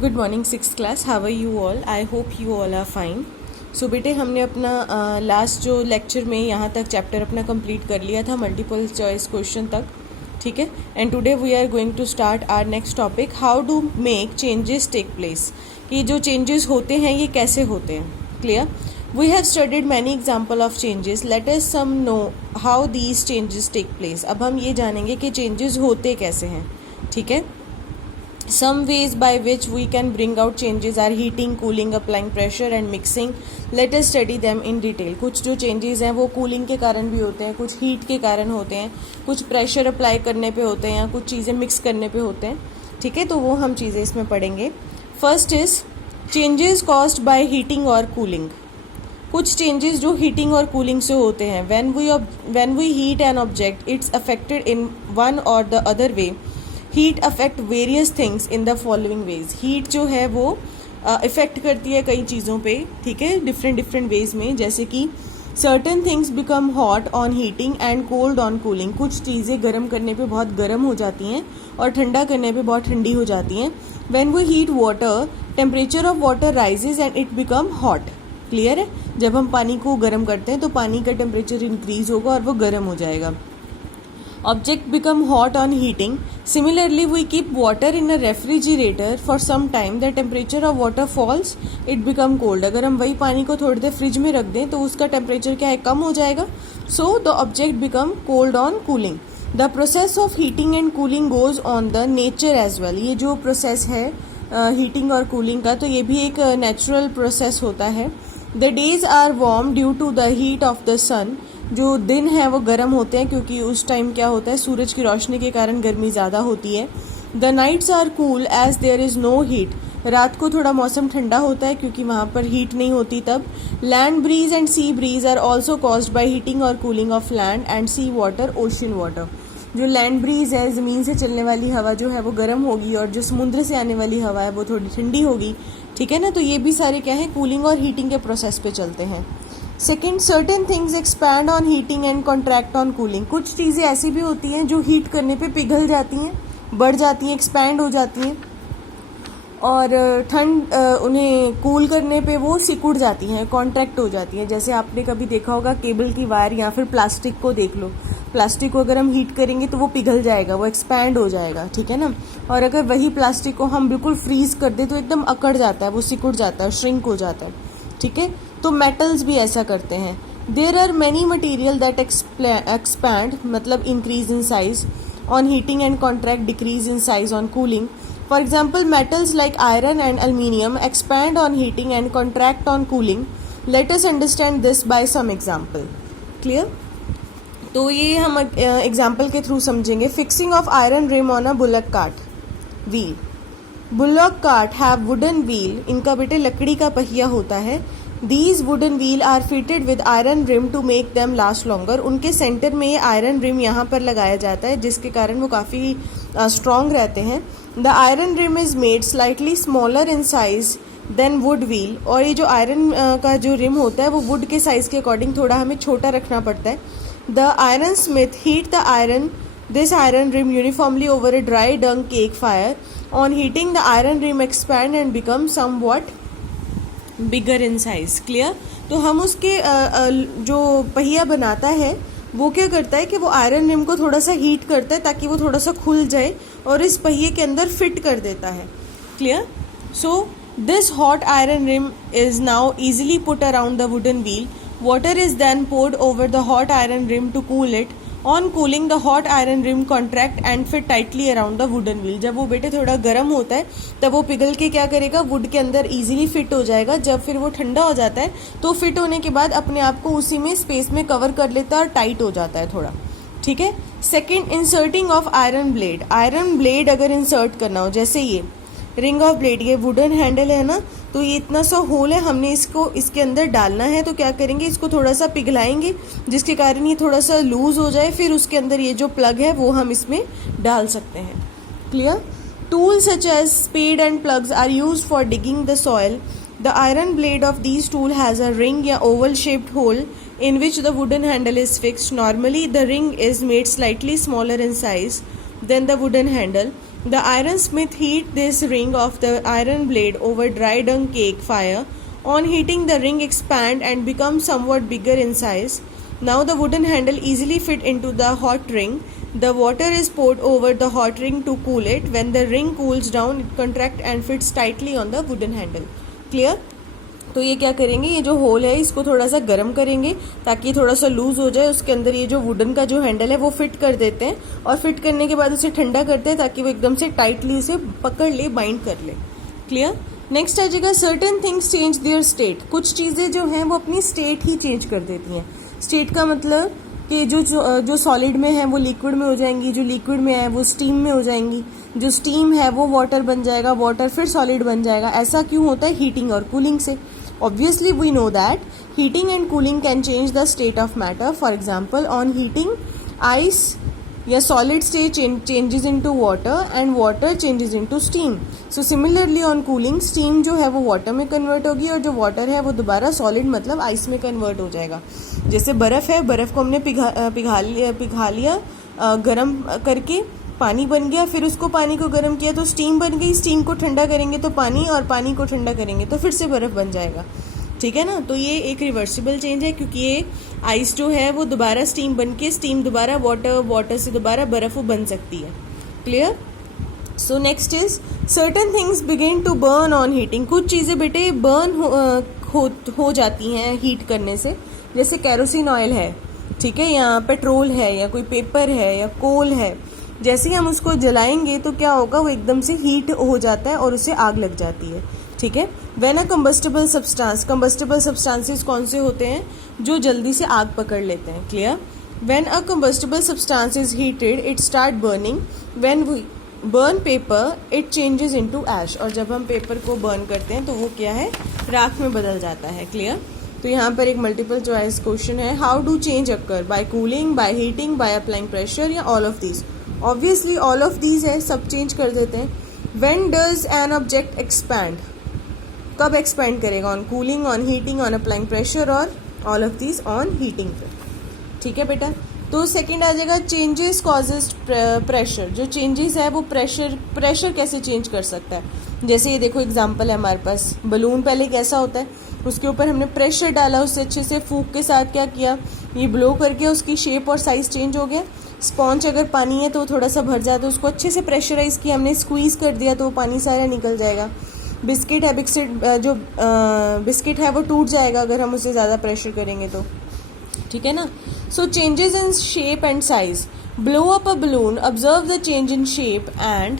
Good morning six class, how are you all? I hope you all are fine. So बेटे, हमने अपना last जो lecture में यहाँ तक चैप्टर अपना कंप्लीट कर लिया था, मल्टीपल चॉइस क्वेश्चन तक. ठीक है. And today we are going to start our next topic, how do make changes take place. कि जो चेंजेस होते हैं ये कैसे होते हैं. Clear. We have studied many example of changes. Let us some know how these changes take place. अब हम ये जानेंगे कि चेंजेस होते कैसे हैं. ठीक है. Some ways by which we can bring out changes are heating, cooling, applying pressure and mixing. Let us study them in detail. कुछ जो changes हैं वो cooling के कारण भी होते हैं, कुछ heat के कारण होते हैं, कुछ pressure apply करने पे होते हैं, या कुछ चीज़ें mix करने पे होते हैं. ठीक है, तो वो हम चीज़ें इसमें पढ़ेंगे. First is changes caused by heating or cooling. कुछ changes जो heating और cooling से होते हैं. When we heat an object, it's affected in one or the other way. Heat affect various things in the following veg. Heat जो है वो effect करती है कई चीज़ों पे. ठीक है, डिफरेंट वेज में. जैसे कि certain things become hot on heating and cold on cooling. कुछ चीज़ें गर्म करने पे बहुत गर्म हो जाती हैं और ठंडा करने पे बहुत ठंडी हो जाती हैं. When we heat water, temperature of water rises and it become hot. Clear है. जब हम पानी को गर्म करते हैं तो पानी का टेम्परेचर इंक्रीज होगा और वो गर्म हो जाएगा. Object become hot on heating. Similarly, we keep water in a refrigerator for some time. The temperature of water falls. It become cold. अगर हम वही पानी को थोड़ी देर फ्रिज में रख दें तो उसका टेम्परेचर क्या है, कम हो जाएगा. So the object become cold on cooling. The process of heating and cooling goes on the nature as well. ये जो प्रोसेस है हीटिंग और कूलिंग का, तो ये भी एक नेचुरल प्रोसेस होता है. The days are warm due to the heat of the sun. जो दिन है वो गर्म होते हैं क्योंकि उस टाइम क्या होता है, सूरज की रोशनी के कारण गर्मी ज़्यादा होती है. The nights are cool as there is no heat. रात को थोड़ा मौसम ठंडा होता है क्योंकि वहाँ पर हीट नहीं होती तब. Land breeze and sea breeze are also caused by heating और cooling of land and sea water, ocean water. जो लैंड ब्रीज है, ज़मीन से चलने वाली हवा जो है वो गर्म होगी, और जो समुद्र से आने वाली हवा है वो थोड़ी ठंडी होगी. ठीक है ना. तो ये भी सारे क्या है, कूलिंग और हीटिंग के प्रोसेस पे चलते हैं. Second, certain things expand on heating and contract on cooling. कुछ चीज़ें ऐसी भी होती हैं जो हीट करने पे पिघल जाती हैं, बढ़ जाती हैं, एक्सपैंड हो जाती हैं, और ठंड उन्हें कूल करने पे वो सिकुड़ जाती हैं, कॉन्ट्रैक्ट हो जाती हैं. जैसे आपने कभी देखा होगा केबल की वायर या फिर प्लास्टिक को देख लो. प्लास्टिक को अगर हम हीट करेंगे तो वो पिघल जाएगा, वो एक्सपैंड हो जाएगा. ठीक है ना. और अगर वही प्लास्टिक को हम बिल्कुल फ्रीज कर दें तो एकदम अकड़ जाता है, वो सिकुड़ जाता है, श्रिंक हो जाता है. ठीक है. तो मेटल्स भी ऐसा करते हैं. There are many material that expand, मतलब increase in size on heating and contract, decrease in size on cooling. For example, metals like iron and aluminium expand on heating and contract on cooling. Let us understand this by some example. Clear. तो ये हम example के through समझेंगे. Fixing of iron rim on a bullock cart wheel. Bullock cart have wooden wheel. इनका बेटे लकड़ी का पहिया होता है. These wooden wheel are fitted with iron rim to make them last longer. उनके सेंटर में ये आयरन रिम यहाँ पर लगाया जाता है जिसके कारण वो काफ़ी स्ट्रॉन्ग रहते हैं. The iron rim is made slightly smaller in size than wood wheel. और ये जो आयरन का जो रिम होता है वो वुड के साइज़ के अकॉर्डिंग थोड़ा हमें छोटा रखना पड़ता है. The iron smith heat this iron rim uniformly over a dry dung cake fire. On heating, the iron rim expand and become somewhat bigger in size. Clear. तो हम उसके जो पहिया बनाता है वो क्या करता है कि वो आयरन रिम को थोड़ा सा हीट करता है ताकि वो थोड़ा सा खुल जाए और इस पहिए के अंदर फिट कर देता है. Clear. So this hot iron rim is now easily put around the wooden wheel. Water is then poured over the hot iron rim to cool it. On cooling, the hot iron rim contract and fit tightly around the wooden wheel. जब वो बेटे थोड़ा गर्म होता है तब वो पिघल के क्या करेगा, वुड के अंदर इजीली फिट हो जाएगा. जब फिर वो ठंडा हो जाता है तो फिट होने के बाद अपने आप को उसी में स्पेस में कवर कर लेता है और टाइट हो जाता है थोड़ा. ठीक है. Second, inserting of iron blade. Iron blade अगर इंसर्ट करना हो, जैसे ये रिंग ऑफ ब्लेड, ये वुडन हैंडल है ना, तो ये इतना सा होल है, हमने इसको इसके अंदर डालना है. तो क्या करेंगे, इसको थोड़ा सा पिघलाएंगे जिसके कारण ये थोड़ा सा लूज हो जाए. फिर उसके अंदर ये जो प्लग है वो हम इसमें डाल सकते हैं. Clear. Tools such as spade and ploughs are used for digging the soil. The iron blade of these tool has a ring या oval shaped hole in which the wooden handle is fixed. Normally the ring is made slightly smaller in size than the wooden handle. The iron smith heat this ring of the iron blade over dry dung cake fire. On heating, the ring expand and become somewhat bigger in size. Now the wooden handle easily fit into the hot ring. The water is poured over the hot ring to cool it. When the ring cools down, it contracts and fits tightly on the wooden handle. Clear? तो ये क्या करेंगे, ये जो whole है इसको थोड़ा सा गर्म करेंगे ताकि थोड़ा सा लूज हो जाए, उसके अंदर ये जो वुडन का जो हैंडल है वो फिट कर देते हैं और फिट करने के बाद उसे ठंडा करते हैं ताकि वो एकदम से टाइटली उसे पकड़ ले, बाइंड कर ले. क्लियर? नेक्स्ट आ जाएगा certain things change their state. कुछ चीज़ें जो हैं वो अपनी स्टेट ही चेंज कर देती हैं. स्टेट का मतलब कि जो सॉलिड में है वो लिक्विड में हो जाएंगी, जो लिक्विड में है वो स्टीम में हो जाएंगी, जो स्टीम है वो वाटर बन जाएगा, वाटर फिर सॉलिड बन जाएगा. ऐसा क्यों होता है? हीटिंग और कूलिंग से. Obviously, we know that heating and cooling can change the state of matter. For example, on heating, ice या solid state changes into water and water changes into steam. So similarly on cooling, steam जो है वो water में convert होगी और जो water है वो दोबारा solid मतलब ice में convert हो जाएगा. जैसे बर्फ़ है, बर्फ़ को हमने पिघा लिया गर्म करके पानी बन गया, फिर उसको पानी को गर्म किया तो स्टीम बन गई. स्टीम को ठंडा करेंगे तो पानी, और पानी को ठंडा करेंगे तो फिर से बर्फ़ बन जाएगा. ठीक है ना? तो ये एक रिवर्सिबल चेंज है क्योंकि ये आइस जो है वो दोबारा स्टीम बन के, स्टीम दोबारा वाटर, वाटर से दोबारा बर्फ़ बन सकती है. Clear? So next is certain things begin to burn on heating. कुछ चीज़ें बेटे बर्न हो जाती हैं हीट करने से. जैसे कैरोसिन ऑयल है, ठीक है, या पेट्रोल है, या कोई पेपर है, या कोल है. जैसे ही हम उसको जलाएंगे तो क्या होगा, वो एकदम से हीट हो जाता है और उसे आग लग जाती है. ठीक है. When a combustible substance, combustible substances कौन से होते हैं? जो जल्दी से आग पकड़ लेते हैं. Clear? When a combustible substance is heated it start burning. When we burn paper it changes into ash. और जब हम पेपर को बर्न करते हैं तो वो क्या है? राख में बदल जाता है. क्लियर? तो यहाँ पर एक मल्टीपल चॉइस क्वेश्चन है. How do change occur? By cooling, by heating, by applying pressure, या all of these? Obviously all of these है, सब चेंज कर देते हैं. When does an object expand? कब एक्सपैंड करेगा? On cooling, on heating, on applying pressure, और all of these on heating पे. ठीक है बेटा. तो सेकंड आ जाएगा चेंजेस कॉजेज प्रेशर. जो चेंजेस है वो प्रेशर कैसे चेंज कर सकता है? जैसे ये देखो एग्जांपल है हमारे पास. बलून पहले कैसा होता है, उसके ऊपर हमने प्रेशर डाला, उससे अच्छे से फूंक के साथ क्या किया, ये ब्लो करके उसकी शेप और साइज चेंज हो गया. स्पॉन्ज अगर पानी है तो वो थोड़ा सा भर जाता है, उसको अच्छे से प्रेशराइज किया हमने, स्क्वीज़ कर दिया तो वो पानी सारा निकल जाएगा. बिस्किट है, बिस्किट है वो टूट जाएगा अगर हम उसे ज़्यादा प्रेशर करेंगे तो. ठीक है ना? So changes in shape and size. Blow up a balloon, observe the change in shape and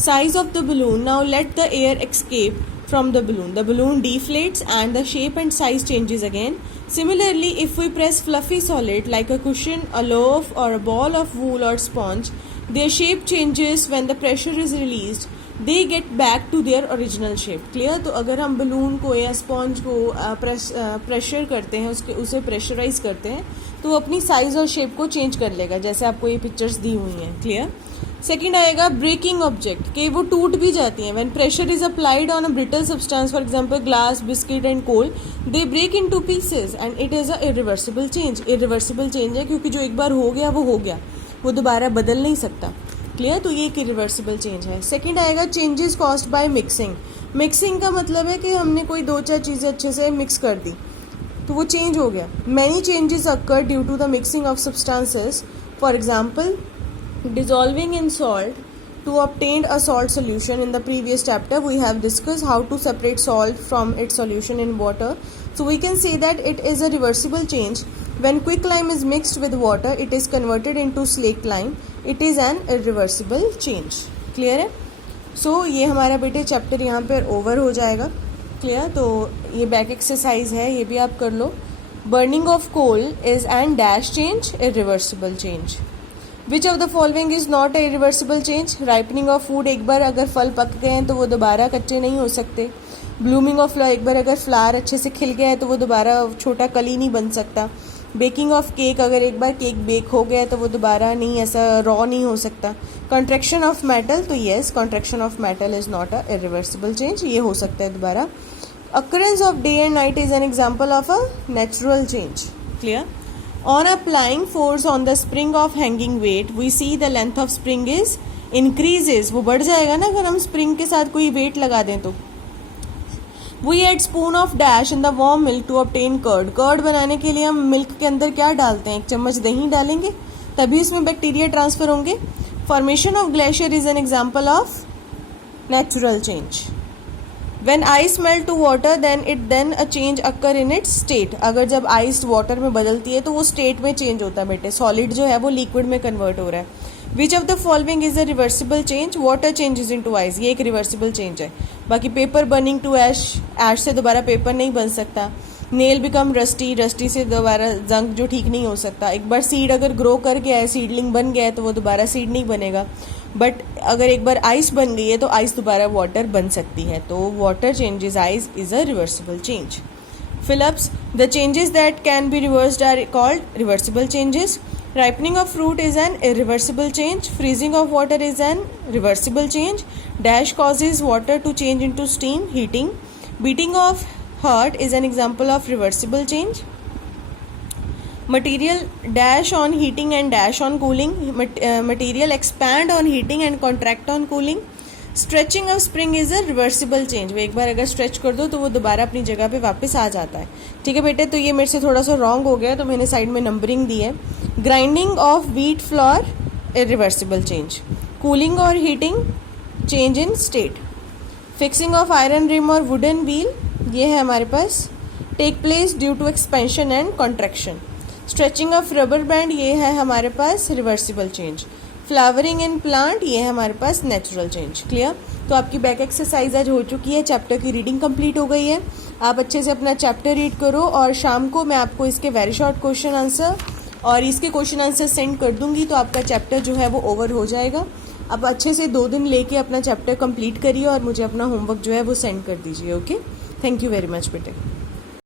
size of the balloon. Now let the air escape from the balloon. The balloon deflates and the shape and size changes again. Similarly, if we press fluffy solid like a cushion, a loaf, or a ball of wool or sponge, their shape changes when the pressure is released. They get back to their original shape. Clear? तो अगर हम balloon को या sponge को pressure करते हैं, उसे pressurise करते हैं तो वो अपनी साइज और शेप को चेंज कर लेगा, जैसे आपको ये पिक्चर्स दी हुई हैं. क्लियर? सेकेंड आएगा ब्रेकिंग ऑब्जेक्ट, कि वो टूट भी जाती हैं. When pressure is applied on a brittle substance, for example glass, biscuit and coal, they break into pieces and it is a irreversible change. Irreversible change है क्योंकि जो एक बार हो गया वो हो गया, वो दोबारा बदल नहीं सकता. क्लियर? तो ये एक इरिवर्सिबल चेंज है. सेकेंड आएगा changes caused by mixing. Mixing का मतलब है कि हमने कोई 2-4 चीज़ें अच्छे से मिक्स कर दी तो वो चेंज हो गया. Many changes occur due to the mixing of substances. For example dissolving in salt to obtain a salt solution. In the previous chapter we have discussed how to separate salt from its solution in water. So we can say that it is a reversible change. When quicklime is mixed with water it is converted into slaked lime. It is an irreversible change. Clear है? So ये हमारा बेटे chapter यहाँ पर over हो जाएगा. Clear? तो ये बैक एक्सरसाइज है, ये भी आप कर लो. Burning of coal is an dash change, irreversible change. Which of the following is not a reversible change? Ripening of food, एक बार अगर फल पक गए हैं तो वो दोबारा कच्चे नहीं हो सकते. ब्लूमिंग ऑफ फ्लावर, एक बार अगर फ्लावर अच्छे से खिल गया है तो वो दोबारा छोटा कली नहीं बन सकता. बेकिंग ऑफ केक, अगर एक बार केक बेक हो गया है तो वो दोबारा नहीं, ऐसा रॉ नहीं हो सकता. कॉन्ट्रैक्शन ऑफ मेटल, तो yes contraction of metal is not a irreversible change, ये हो सकता है दोबारा. occurrence of day and night is an example of a natural change. Clear? On applying force on the spring of hanging weight, we see the length of spring is increases, वो बढ़ जाएगा ना अगर हम स्प्रिंग के साथ कोई wait लगा दें तो। We add spoon of dash in the warm milk to obtain curd, curd बनाने के लिए हम मिल्क के अंदर क्या डालते हैं, एक चम्मच दही डालेंगे, तभी उसमें बैक्टीरिया ट्रांसफर होंगे। Formation of glacier is an example of natural change. When ice melt to water then a change occur in its state, अगर जब आइस वाटर में बदलती है तो वो स्टेट में चेंज होता है बेटे, सॉलिड जो है वो लिक्विड में कन्वर्ट हो रहा है। विच of the following is a reversible change, water changes into ice, ये एक रिवर्सिबल चेंज है। बाकी पेपर बर्निंग टू ऐश, ऐश से दोबारा पेपर नहीं बन सकता। नेल बिकम रस्टी, रस्टी से दोबारा जंग जो ठीक नहीं हो सकता। एक बार सीड अगर ग्रो कर गया है, सीडलिंग बन गया है तो वो दोबारा सीड नहीं बनेगा। बट अगर एक बार आइस बन गई है तो आइस दोबारा वाटर बन सकती है, तो water changes ice is a reversible change. Philips, the changes that can be reversed are called reversible changes. Ripening of fruit is an irreversible change. Freezing of water is an reversible change. Dash causes water to change into steam, heating. Beating of heart is an example of reversible change. Material dash on heating and dash on cooling. Material expand on heating and contract on cooling. Stretching of spring is a reversible change, वो एक बार अगर stretch कर दो तो वो दोबारा अपनी जगह पे वापस आ जाता है। ठीक है बेटे, तो ये मेरे से थोड़ा सा रॉन्ग हो गया तो मैंने साइड में नंबरिंग दी है। Grinding of wheat flour irreversible change. Cooling और heating change in state. Fixing of iron rim और वुडन व्हील, ये है हमारे पास take place due to expansion and contraction. Stretching of rubber band, ये है हमारे पास reversible change. Flowering in plant, ये है हमारे पास नेचुरल चेंज। क्लियर? तो आपकी बैक एक्सरसाइज आज हो चुकी है, चैप्टर की रीडिंग कंप्लीट हो गई है। आप अच्छे से अपना चैप्टर रीड करो और शाम को मैं आपको इसके वेरी शॉर्ट क्वेश्चन आंसर और इसके क्वेश्चन आंसर सेंड कर दूंगी, तो आपका चैप्टर जो है वो ओवर हो जाएगा। आप अच्छे से 2 दिन लेके अपना चैप्टर कंप्लीट करिए और मुझे अपना होमवर्क जो है वो सेंड कर दीजिए। Okay, thank you very much बेटे।